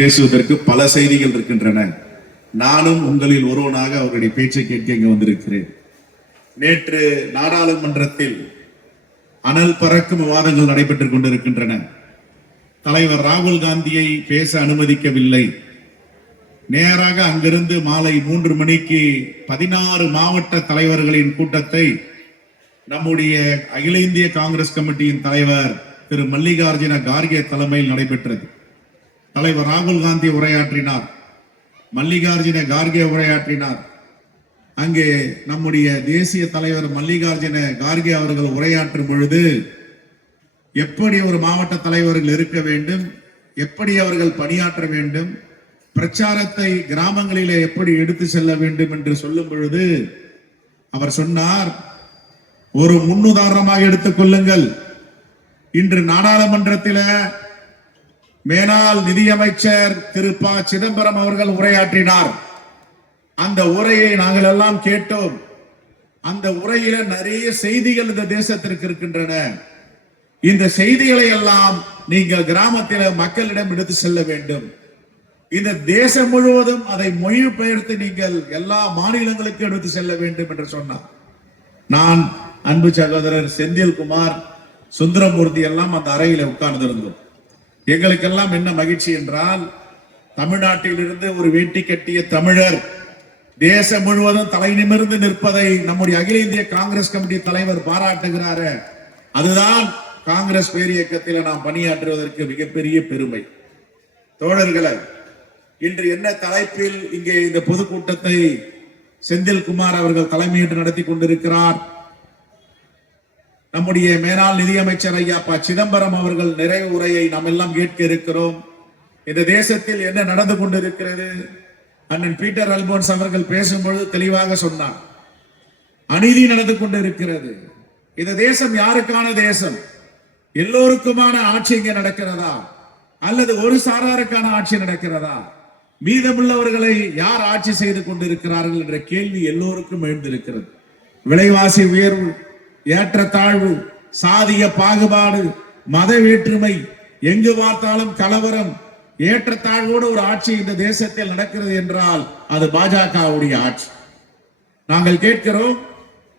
பேசுவதற்கு பல செய்திகள் இருக்கின்றன. நானும் உங்களில் ஒருவனாக அவருடைய பேச்சை கேட்க இங்கு வந்திருக்கிறேன். நேற்று நாடாளுமன்றத்தில் அனல் பறக்கும் விவாதங்கள் நடைபெற்றுக் கொண்டிருக்கின்றன. தலைவர் ராகுல் காந்தியை பேச அனுமதிக்கவில்லை. நேராக அங்கிருந்து மாலை மூன்று மணிக்கு பதினாறு மாவட்ட தலைவர்களின் கூட்டத்தை நம்முடைய அகில இந்திய காங்கிரஸ் கமிட்டியின் தலைவர் திரு மல்லிகார்ஜுன கார்கே தலைமையில் நடைபெற்றது. தலைவர் ராகுல் காந்தி உரையாற்றினார். மல்லிகார்ஜுன கார்கே உரையாற்றினார். அங்கே நம்முடைய தேசிய தலைவர் மல்லிகார்ஜுன கார்கே அவர்கள் உரையாற்றும் பொழுது எப்படி ஒரு மாவட்ட தலைவர்கள் இருக்க வேண்டும் எப்படி அவர்கள் பணியாற்ற வேண்டும் பிரச்சாரத்தை கிராமங்களிலே எப்படி எடுத்து செல்ல வேண்டும் என்று சொல்லும் பொழுது அவர் சொன்னார் ஒரு முன்னுதாரணமாக எடுத்துக் கொள்ளுங்கள். இன்று நாடாளுமன்றத்தில் மேனாள் நிதியமைச்சர் திரு ப. சிதம்பரம் அவர்கள் உரையாற்றினார். அந்த உரையை நாங்கள் எல்லாம் கேட்டோம். அந்த உரையில நிறைய செய்திகள் இந்த தேசத்திற்கு இருக்கின்றன. இந்த செய்திகளை எல்லாம் நீங்கள் கிராமத்தில மக்களிடம் எடுத்து செல்ல வேண்டும். இந்த தேசம் முழுவதும் அதை மொழிபெயர்த்து நீங்கள் எல்லா மாநிலங்களுக்கும் எடுத்து செல்ல வேண்டும் என்று சொன்னார். நான் அன்பு சகோதரர் செந்தில்குமார் சுந்தரமூர்த்தி எல்லாம் அந்த அறையில உட்கார்ந்திருந்தோம். எங்களுக்கெல்லாம் என்ன மகிழ்ச்சி என்றால் தமிழ்நாட்டிலிருந்து ஒரு வேட்டி கட்டிய தமிழர் தேசம் முழுவதும் தலை நிமிர்ந்து நிற்பதை நம்முடைய அகில இந்திய காங்கிரஸ் கமிட்டி தலைவர் பாராட்டுகிறாரு அதுதான் காங்கிரஸ் பேரியக்கத்தில் நாம் பணியாற்றுவதற்கு மிகப்பெரிய பெருமை. தோழர்களே இன்று என்ன தலைப்பில் இங்கே இந்த பொதுக்கூட்டத்தை செந்தில்குமார் அவர்கள் தலைமையிட்டு நடத்தி கொண்டிருக்கிறார்? நம்முடைய மேலாள் நிதியமைச்சர் ஐயா ப சிதம்பரம் அவர்கள் நிறைவு உரையை நாம் எல்லாம் கேட்க இருக்கிறோம். இந்த தேசத்தில் என்ன நடந்து கொண்டிருக்கிறது? அண்ணன் பீட்டர் அல்போன்ஸ் அவர்கள் பேசும்பொழுது தெளிவாக சொன்னார். அநீதி நடந்து கொண்டிருக்கிறது. இந்த தேசம் யாருக்கான தேசம்? எல்லோருக்குமான ஆட்சி இங்கே நடக்கிறதா? அல்லது ஒரு சாராருக்கான ஆட்சி நடக்கிறதா? மீதமுள்ளவர்களை யார் ஆட்சி செய்து கொண்டிருக்கிறார்கள் என்ற கேள்வி எல்லோருக்கும் எழுந்திருக்கிறது. விலைவாசி உயர்வு ஏற்றத்தாழ்வு சாதிய பாகுபாடு மத வேற்றுமை எங்கு பார்த்தாலும் கலவரம் ஏற்றத்தாழ்வோடு ஒரு ஆட்சி இந்த தேசத்தில் நடக்கிறது என்றால் அது பாஜகவுடைய ஆட்சி. நாங்கள் கேட்கிறோம்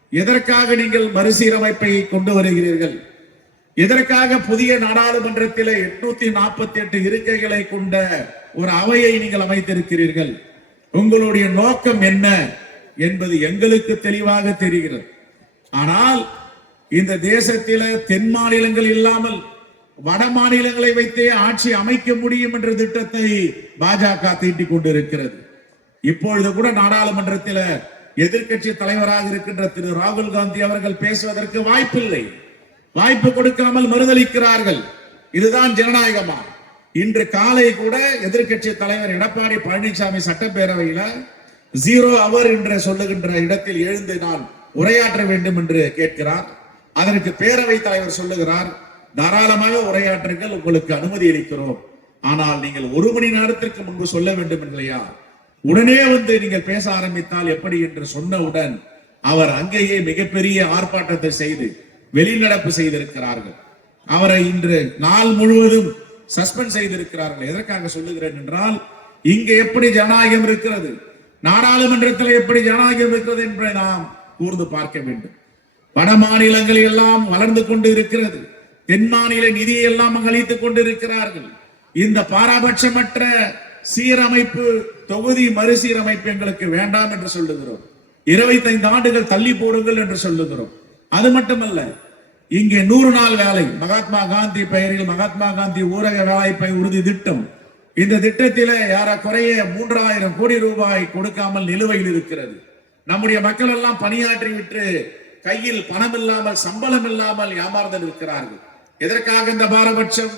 எதற்காக நீங்கள் மறுசீரமைப்பை கொண்டு வருகிறீர்கள்? எதற்காக புதிய நாடாளுமன்றத்தில் எட்நூத்தி நாற்பத்தி எட்டு இருக்கைகளை கொண்ட ஒரு அவையை நீங்கள் அமைத்திருக்கிறீர்கள்? உங்களுடைய நோக்கம் என்ன என்பது எங்களுக்கு தெளிவாக தெரிகிறது. ஆனால் இந்த தேசத்தில தென் மாநிலங்கள் இல்லாமல் வட மாநிலங்களை வைத்தே ஆட்சி அமைக்க முடியும் என்ற திட்டத்தை பாஜக தீட்டிக் கொண்டிருக்கிறது. இப்பொழுது கூட நாடாளுமன்றத்தில் எதிர்க்கட்சி தலைவராக இருக்கின்ற திரு ராகுல் காந்தி அவர்கள் பேசுவதற்கு வாய்ப்பில்லை. வாய்ப்பு கொடுக்காமல் மறுதளிக்கிறார்கள். இதுதான் ஜனநாயகமா? இன்று காலை கூட எதிர்க்கட்சி தலைவர் எடப்பாடி பழனிசாமி சட்டப்பேரவையில ஜீரோ அவர் என்று சொல்லுகின்ற இடத்தில் எழுந்து நான் உரையாற்ற வேண்டும் என்று கேட்கிறார். அதற்கு பேரவை தலைவர் சொல்லுகிறார் தாராளமாக உரையாற்றுங்கள் உங்களுக்கு அனுமதி அளிக்கிறோம். ஆனால் நீங்கள் ஒரு மணி நேரத்திற்கு முன்பு சொல்ல வேண்டும் இல்லையா? உடனே வந்து நீங்கள் பேச ஆரம்பித்தால் எப்படி? என்று சொன்னவுடன் அவர் அங்கேயே மிகப்பெரிய ஆர்ப்பாட்டத்தை செய்து வெளிநடப்பு செய்திருக்கிறார்கள். அவரை இன்று நாள் முழுவதும் சஸ்பெண்ட் செய்திருக்கிறார்கள். எதற்காக சொல்லுகிறேன் என்றால் இங்க எப்படி ஜனநாயகம் இருக்கிறது? நாடாளுமன்றத்தில் எப்படி ஜனநாயகம் இருக்கிறது என்பதை நாம் கூர்ந்து பார்க்க வேண்டும். வட மாநிலங்கள் எல்லாம் வளர்ந்து கொண்டு இருக்கிறது தென் மாநில நிதியை எல்லாம் அளித்துக் கொண்டிருக்கிறார்கள். இந்த பாராபட்சமற்ற சீரமைப்பு தொகுதி மறுசீரமைப்பு எங்களுக்கு வேண்டாம் என்று சொல்லுகிறோம். இருபத்தைந்து ஆண்டுகள் தள்ளி போடுங்கள் என்று சொல்லுகிறோம். அது மட்டுமல்ல இங்கே நூறு நாள் வேலை மகாத்மா காந்தி பெயரில் மகாத்மா காந்தி ஊரக வேலைப்பை உறுதி திட்டம். இந்த திட்டத்திலே ஏறக்குறைய மூன்றாயிரம் கோடி ரூபாய் கொடுக்காமல் நிலுவையில் இருக்கிறது. நம்முடைய மக்கள் எல்லாம் பணியாற்றி விட்டு கையில் பணம் இல்லாமல் சம்பளம் இல்லாமல் ஏமாந்து இருக்கிறார்கள் எதற்காக இந்த பாரபட்சம்?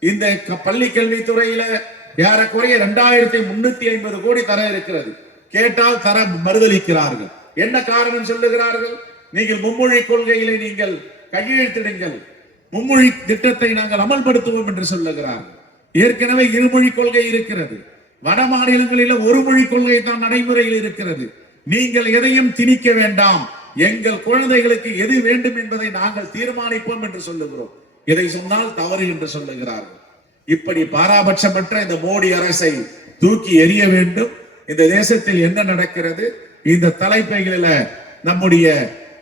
இந்த க- பள்ளி கல்வித்துறையில ஏறக்குறைய இரண்டாயிரத்தி முன்னூத்தி ஐம்பது கோடி தர இருக்கிறது. கேட்டால் தர மறுதளிக்கிறார்கள். என்ன காரணம் சொல்லுகிறார்கள்? நீங்கள் மும்மொழி கொள்கையிலே நீங்கள் கையெழுத்திடுங்கள். மும்மொழி திட்டத்தை நாங்கள் அமல்படுத்துவோம் என்று சொல்லுகிறார்கள். ஏற்கனவே இருமொழி கொள்கை இருக்கிறது. வட மாநிலங்களில ஒரு மொழி கொள்கை தான் நடைமுறையில் இருக்கிறது. நீங்கள் எதையும் திணிக்க வேண்டாம். எங்கள் குழந்தைகளுக்கு எது வேண்டும் என்பதை நாங்கள் தீர்மானிப்போம் என்று சொல்லுகிறோம். இதை சொன்னால் தவறு என்று சொல்லுகிறார்கள். இப்படி பாராபட்சமற்ற இந்த மோடி அரசை தூக்கி எறிய வேண்டும். இந்த தேசத்தில் என்ன நடக்கிறது? இந்த தலைப்பைகளில நம்முடைய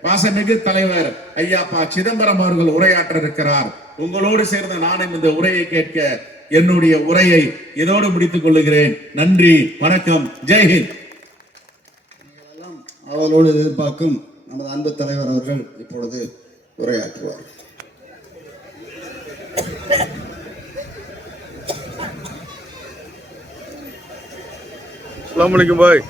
வாசமிகு தலைவர் ஐயா சிதம்பரம் அவர்கள் உரையாற்ற இருக்கிறார். உங்களோடு சேர்ந்த நானும் இந்த உரையை கேட்க என்னுடைய உரையை இதோடு முடித்துக் கொள்ளுகிறேன் நன்றி வணக்கம் ஜெய்ஹிந்த் அவளோடு எதிர்பார்க்கும் நமது அன்பு தலைவர் அவர்கள் இப்பொழுது உரையாற்றுவார். அஸ்ஸலாமு பாய்.